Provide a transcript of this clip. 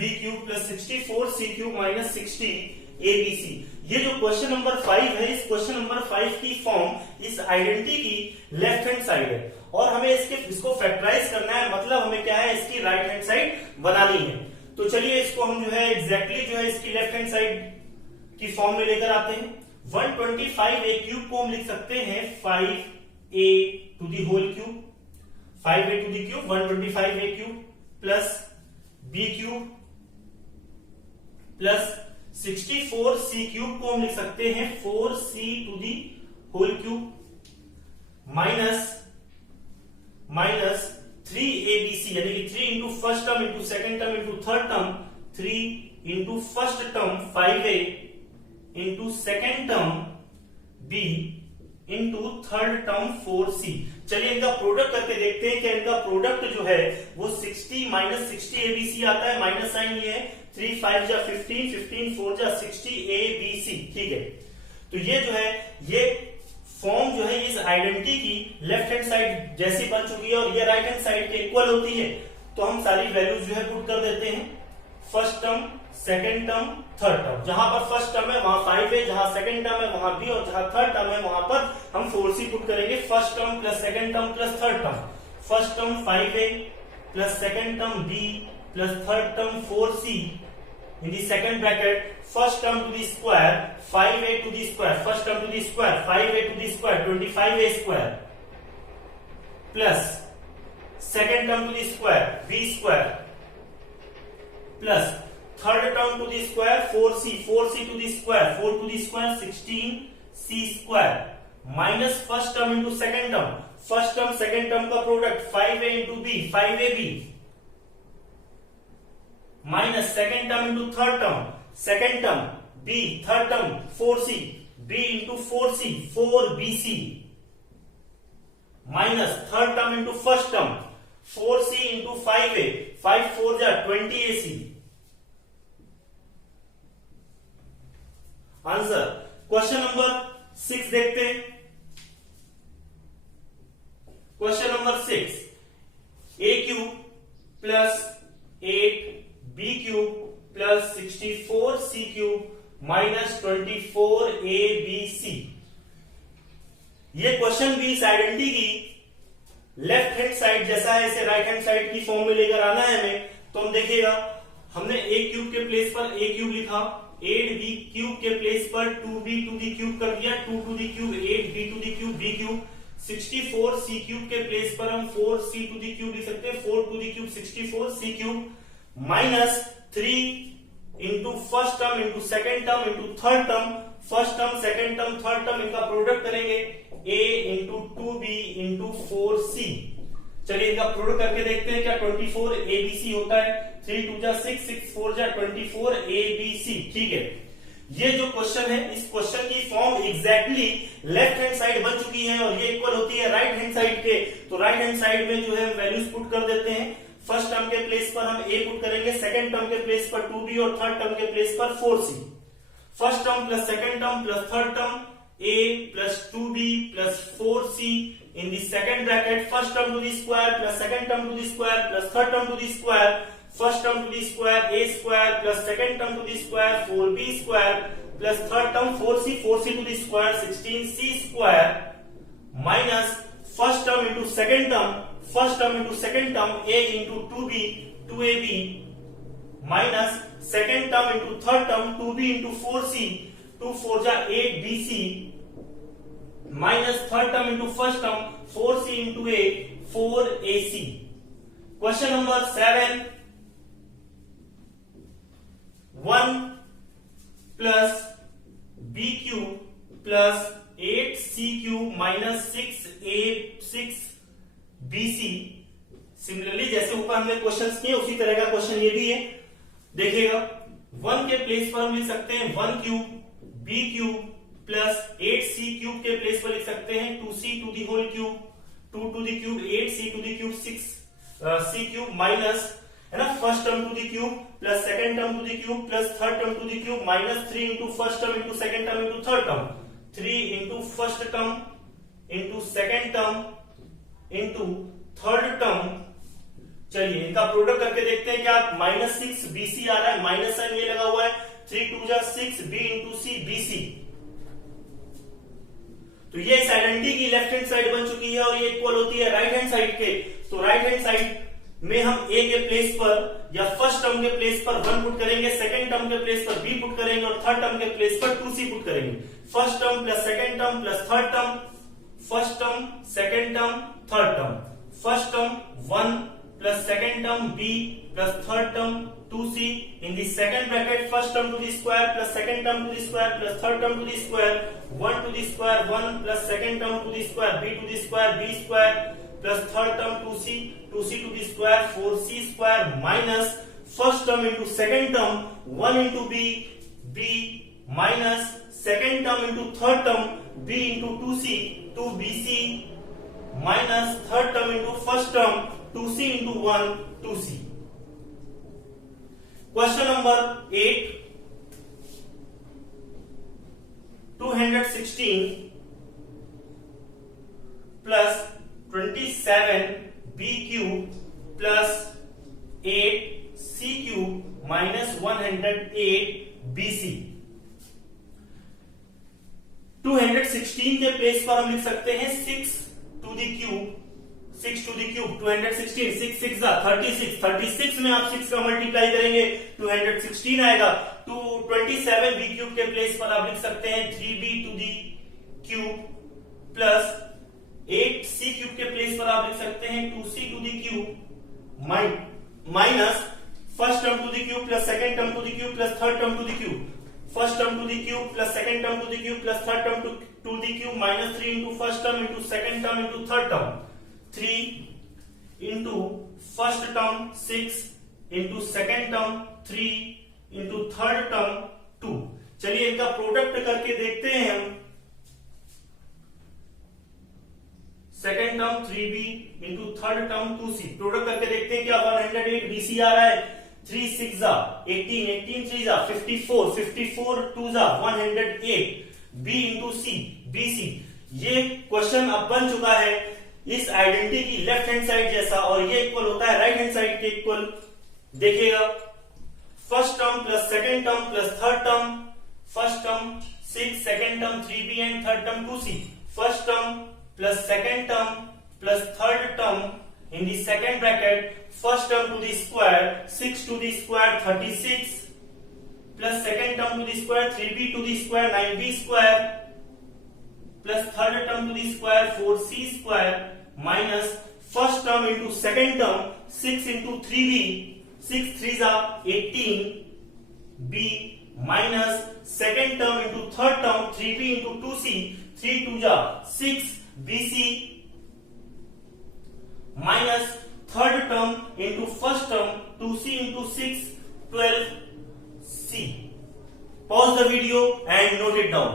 B cube plus 64 C cube minus 60 A B C. ये जो question number 5 है, इस क्वेश्चन नंबर 5 की फॉर्म इस आइडेंटिटी की लेफ्ट हैंड साइड है और हमें इसको फैक्टराइज करना है, मतलब हमें क्या है, इसकी राइट हैंड साइड बनानी है। तो चलिए इसको हम जो है एग्जैक्टली जो है इसकी लेफ्ट हैंड साइड की फॉर्म में लेकर आते हैं। 125 ए क्यूब को हम लिख सकते हैं 5a to the whole cube, 5a to the cube 125 A cube plus B cube plus 64 C cube को हम लिख सकते हैं 4c to the whole cube minus 3abc, यानी कि 3 into first term into second term into third term, 3 into first term 5a into second term b into third term 4c। चलिए इनका product करके देखते हैं कि इनका प्रोडक्ट जो है वो 60 माइनस 60 abc आता है, माइनस साइन ये है, 3 5 जा 15, 15 4 जा 60 abc। ठीक है, तो ये जो है ये फॉर्म जो है इस आइडेंटिटी की लेफ्ट हैंड साइड जैसी बन चुकी है और ये राइट हैंड साइड के इक्वल होती है। तो हम सारी वैल्यूज जो है पुट कर देते हैं, first term second term third term. जहां पर फर्स्ट टर्म है वहां 5 है, जहां सेकेंड टर्म है वहां b और जहां थर्ड टर्म है वहां पर हम 4c पुट करेंगे। First term plus second term plus third term, first term 5a plus second term b plus third term 4c in the second bracket, first term to the square 5a to the square, first term to the square 5a to the square 25a square plus second term to the square b square plus third term to the square 4c to the square 4 to the square 16c square minus first term into second term, first term second term का product 5a into b 5ab minus second term into third term, second term b third term 4c, b into 4c 4bc minus third term into first term 4c into 5a, 5 4 जा 20ac। Answer question number 6 देखते हैं। Question number 6, a cube plus 8 b cube plus 64 c cube minus 24 a b c। ये question भी इस identity की left hand side जैसा है, इसे राइट हैंड साइड की फॉर्म में लेकर आना है हमें। तो हम देखिएगा, हमने a क्यूब के प्लेस पर a क्यूब लिखा, 8b क्यूब के प्लेस पर 2b टू दी क्यूब कर दिया, 2 to the cube 8b to the cube b cube, 64 c cube के प्लेस पर हम 4c टू दी क्यूब लिख सकते हैं, 4 to the cube 64 c cube minus 3 into first term into second term into third term, first term second term third term इनका product करेंगे a into 2b into 4c। चलिए इनका product करके देखते हैं क्या 24 abc होता है, 3 2 जा 6 6 4 जा 24 abc। ठीक है, ये जो क्वेश्चन है इस क्वेश्चन की form exactly left hand side बन चुकी है और ये इक्वल होती है राइट हैंड साइड के। तो राइट हैंड साइड में जो है वैल्यूज पुट कर देते हैं। फर्स्ट टर्म के प्लेस पर हम a पुट करेंगे, सेकंड टर्म के प्लेस पर 2b और थर्ड टर्म के प्लेस पर 4c। First term plus second term plus third term a plus 2b plus 4c in the second bracket, first term to the square plus second term to the square plus third term to the square, first term to the square a square plus second term to the square 4b square plus third term 4c to the square 16c square minus first term into second term, first term into second term a into 2b 2ab minus second term into third term 2b into 4c 2 4 जा 8bc minus third term into first term 4c into a 4ac। Question number 7, 1 plus b cube plus 8c cube minus 6bc। Similarly जैसे ऊपर हमने questions किए उसी तरह का question ये भी है। देखिएगा 1 के प्लेस पर हम लिख सकते हैं 1 cube b cube plus 8c cube के प्लेस पर लिख सकते हैं 2c to the whole cube, 2 to the cube 8c to the cube 6c cube minus है ना first term to the cube plus second term to the cube plus third term to the cube minus 3 into first term into second term into third term, 3 into first term into second term into third term चलिए इनका product करके देखते हैं क्या। -6 BC आ रहा है, minus sign ये लगा हुआ है, 3 2 जा 6 B इंटू C BC। तो ये इस आइडेंटिटी की लेफ्ट हैंड साइड बन चुकी है और ये इक्वल होती है राइट हैंड साइड के। तो राइट हैंड साइड में हम a के प्लेस पर या फर्स्ट टर्म के प्लेस पर 1 पुट करेंगे, सेकंड टर्म के प्लेस पर b पुट करेंगे और थर्ड टर्म के प्लेस पर 2c पुट करेंगे। First term plus second term plus third term, first term second term third term, first term 1 plus second term b plus third term 2c in the second bracket, first term to the square plus second term to the square plus third term to the square, 1 to the square 1 plus second term to the square b to the square b square plus third term 2c to the square 4c square minus first term into second term 1 into b minus second term into third term b into 2c 2bc minus third term into first term 2c into 1 2c। Question number 8, 216 plus 27 b cube plus 8 c cube minus 108 bc। 216 के place पर हम लिख सकते हैं 6 to the cube 216 6 6 36 36 में आप 6 का multiply करेंगे 216 आएगा। तो 27 b क्यूब के प्लेस पर आप लिख सकते हैं 3b to the cube plus 8 c cube के प्लेस पर आप लिख सकते हैं 2c to the cube minus first term to the cube plus second term to the cube plus third term to the cube, first term to the cube plus second term to the cube plus third term to the cube minus 3 into first term into second term into third term, 3 into first term 6 into second term 3 into third term 2। चलिए इनका product करके देखते हैं हम। Second term 3b into third term 2c, product करके देखते हैं क्या। 108 BC आ रहा है, 3 6 जा 18 18 3 जा 54 54 2 जा 108 b into c bc। ये क्वेश्चन अब बन चुका है इस आइडेंटिटी की लेफ्ट हैंड साइड जैसा और ये इक्वल होता है राइट हैंड साइड के इक्वल। देखिएगा first term plus second term plus third term, first term 6 second term 3b and third term 2c, first term plus second term plus third term in the second bracket, first term to the square 6 to the square 36 plus second term to the square 3b to the square 9b square plus third term to the square 4c square minus first term into second term 6 into 3b 6 3 जा 18 b minus second term into third term 3b into 2c 3 2 जा 6 bc minus third term into first term 2c into 6 12c। Pause the video and note it down.